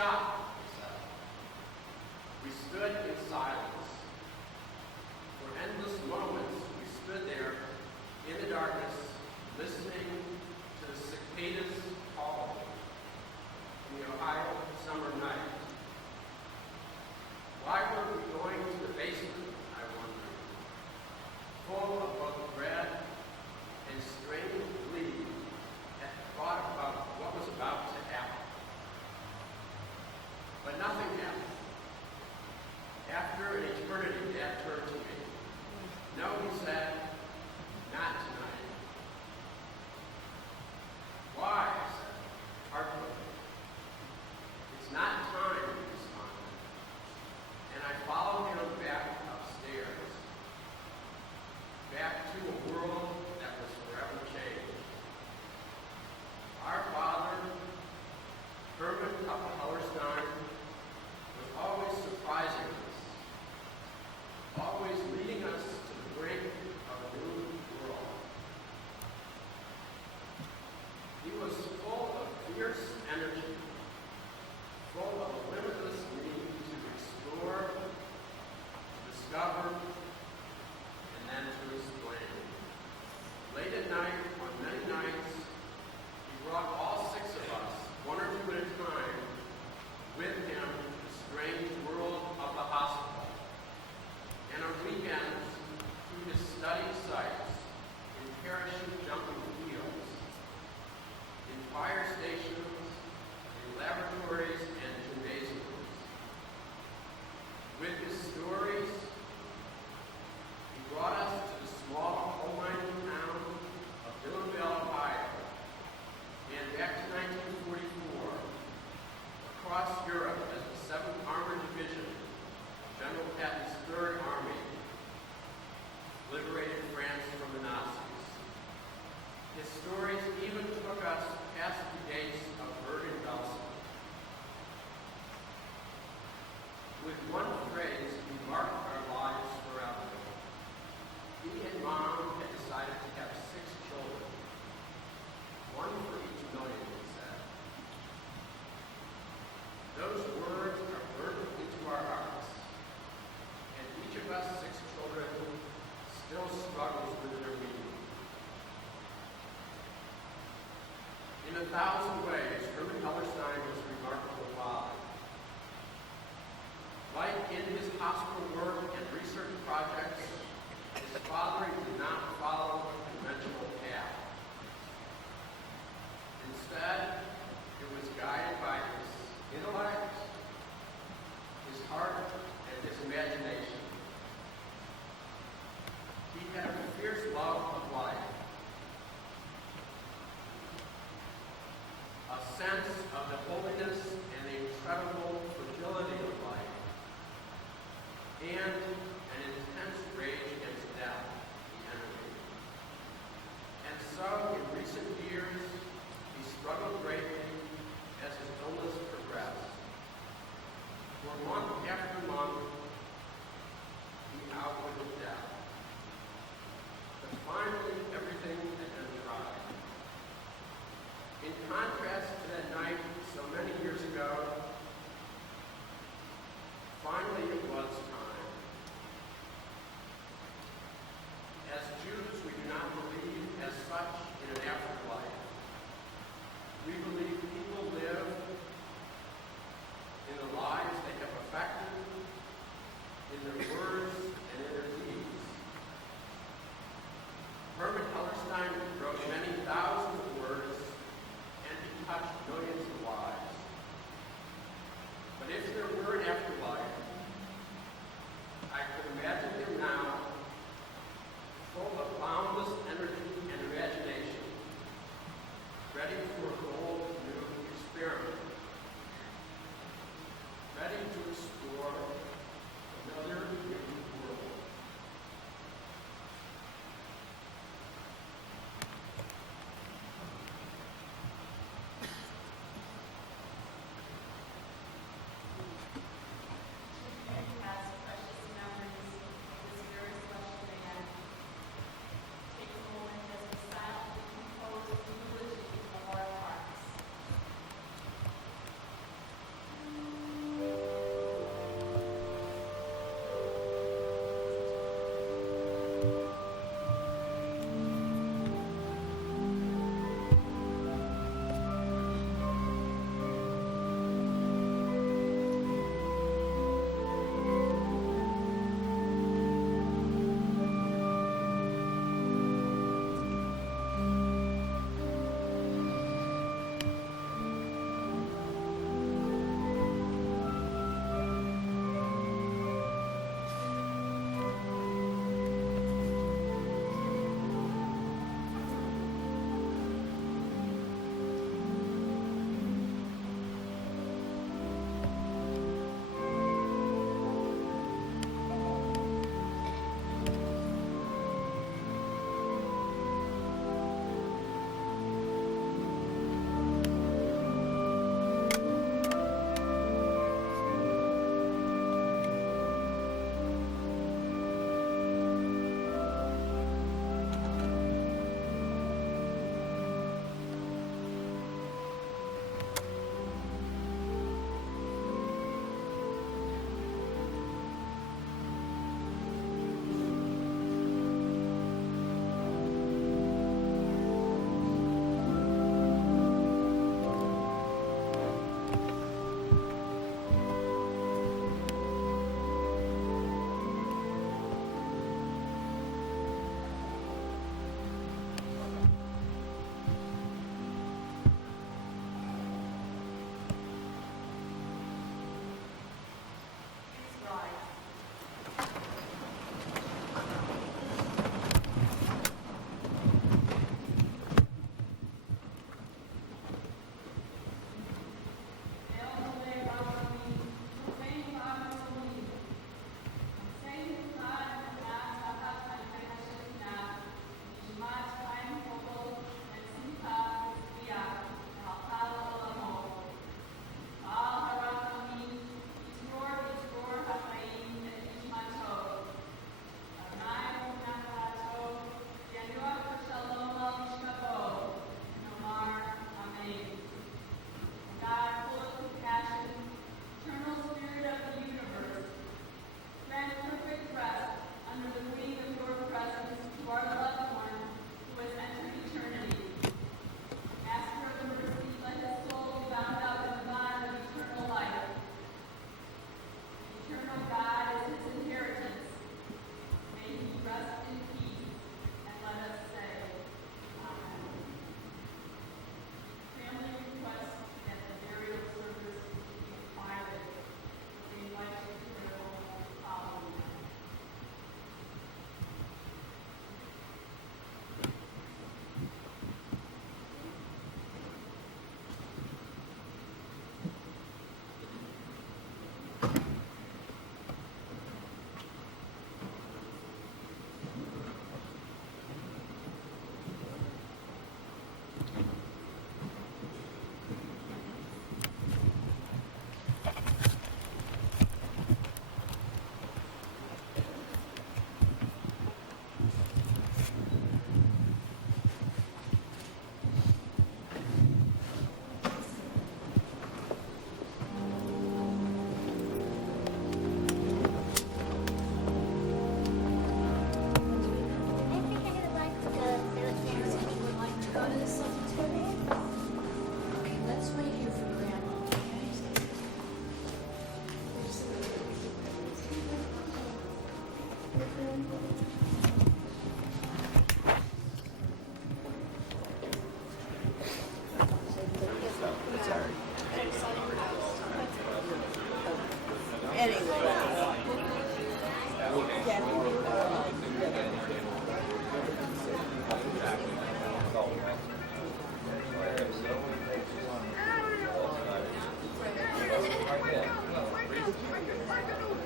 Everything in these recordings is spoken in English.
shocked, he said. We stood in silence. For endless moments, we stood there in the darkness, listening to the cicadas calling in the Ohio summer night. Why were we going to the basement, I wondered, full of both dread and strange glee at the thought about what was about to happen. But nothing happened. After an eternity, Dad turned to me. No, he said, not tonight. Why? I said, heartbroken. It's not time, he responded. And I followed him back upstairs, back to a world that was forever changed. Our father, Herman Hellerstein, was always surprising us, always leading us to the brink of a new world. He was full of fierce energy, full of a limitless need to explore, to discover, and then to explain. Late at night, on many nights, he brought all six of us, one or two at a time, with him to the strange world of the hospital. And on weekends, through his study sites, in parachute jumping fields, in fire stations, in laboratories and gymnasiums. With his stories, he brought us to the small coal mining town of Dillonville, Ohio, and back to 1944, across Europe as the 7th Armored Division of General Patton's 3rd Army liberated France from the Nazis. His stories even took us past the gates of Bergen-Belsen. With one phrase, he marked our lives forever. He and Mom had decided to have 6 children, one for each million, he said. Those words are burned into our hearts, and each of us 6 children still struggles with their meaning. In 1,000 ways, Herman Hellerstein was a remarkable father. Like in his hospital work and research projects, his fathering did not follow a conventional path. Instead, it was guided by his intellect, his heart, and his imagination. He had a fierce love of life, a sense of the holiness and the incredible fragility of life, and an intense rage against death, the enemy. And so, in recent years, he struggled greatly as his illness progressed. For month after month, he outwitted death. But finally, everything had been tried. In contrast to that night so many years ago, finally it was time. As Jews, we do not believe as such in an afterlife. We believe people live in the lives they have affected, in their words and in their deeds. Herman Hellerstein wrote many thousands of words, and he touched millions of lives. But if there were an afterlife, I could imagine him now, full of boundless energy and imagination, ready for a bold new experiment, ready to explore another new world.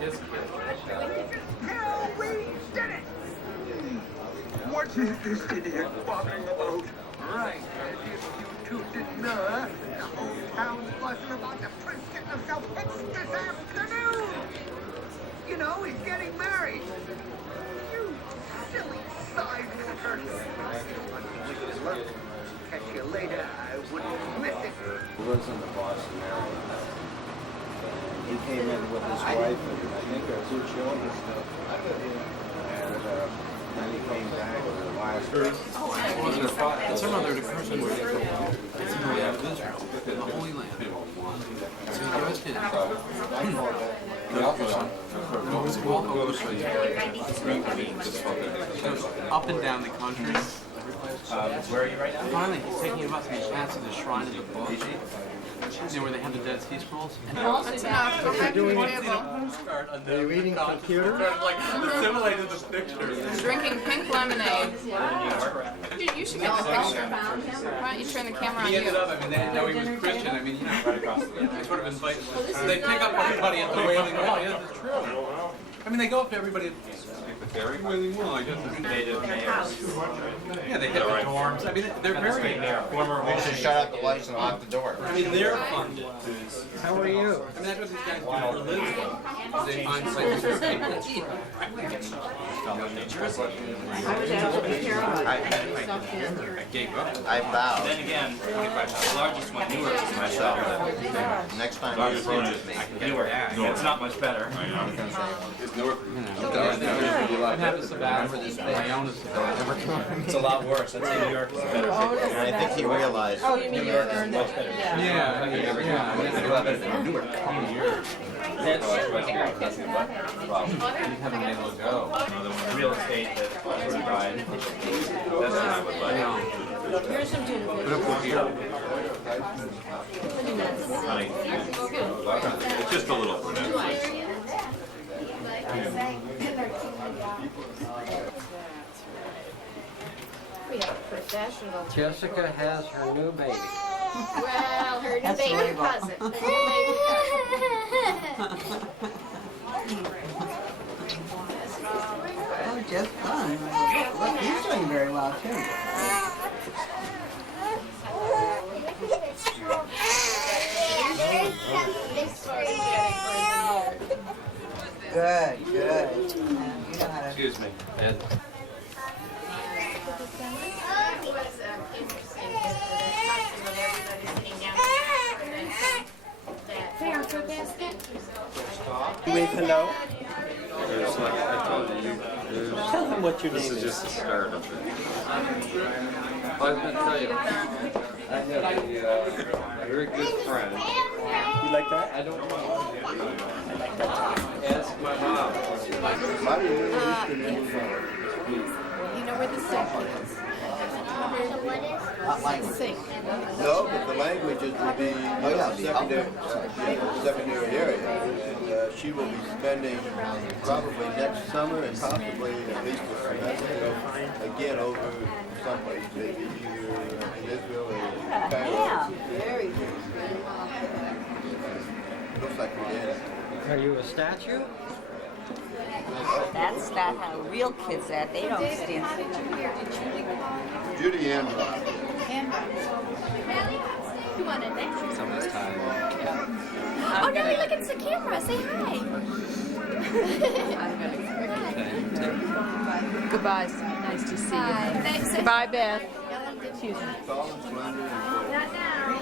Hell, we did it! What is this idiot babbling about? Right, as if you two didn't know, the whole town's buzzing about the prince getting himself hitched this afternoon! You know, he's getting married. You silly sidekicker. Look, catch you later, I wouldn't miss it. He lives in the Boston area. He came in with his wife and I think our 2 children. And then he came back with the last It's another person where it's in the land of Israel, in the Holy Land. So he goes to goes up and down the country. Where are you right now? Finally, he's taking him up to the paths of the shrine of the book. You know where they have the Dead Sea Scrolls? That's enough. Go back to your table. Are you reading computer? Like assimilated the pictures. Drinking pink lemonade. Dude, you should get the picture. Why don't you turn the camera on He ended you? up, I mean, they didn't know he was Christian. I mean, you know, they sort of invite, they pick up everybody at the Wailing Wall. Yeah, that's true. I mean, they go up to everybody at the Wailing Wall, I guess. Native mayors. Yeah, they hit the dorms. I mean, they're very, We should shut out the lights and lock the door. I mean, they're funded. How are you? I mean, that's what these guys do for a living. They find places for people to eat. I Gave up. I vowed Then again, 25 the largest one, Newark, is myself that next time you approach me, Newark. It's not much better. I've had a sabbatical for this thing. I own a sabbatical. It's a lot worse. I'd say New York is a better city. and I think he realized New York is much better. Yeah, I do have it in Newark. That's You haven't been able to go. real estate that we buy. That's what I would like. Here's some tuna Put up with beer. It's just a little pronounced. We have a professional. Jessica has her new baby. Well, her new baby cousin. Her new baby Oh, just fun. Look, he's doing very well, too. Good, good. You know how to... Excuse me. Ed. was interesting with everybody sitting down. Fair for basket. Wave hello. There's like I told you, Tell him what your name this is is. just the start of it. I was going to tell you, I have a very good friend. You like that? I don't know. Ask my mom. You know where the sink is? Sink. No, but the languages will be secondary area. And she will be spending probably next summer and possibly at least a semester again over someplace, maybe either in Israel or Cairo. Very good. Looks like we did. Are you a statue? That's not how real kids act. They don't stand. Judy Ann. You want it next? Somebody's time. Oh, no, look, it's the camera. Say hi. Goodbye. Nice to see you. Goodbye, Beth. Excuse me. Tall and slender and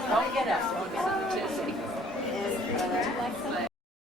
Don't get up. Don't get up.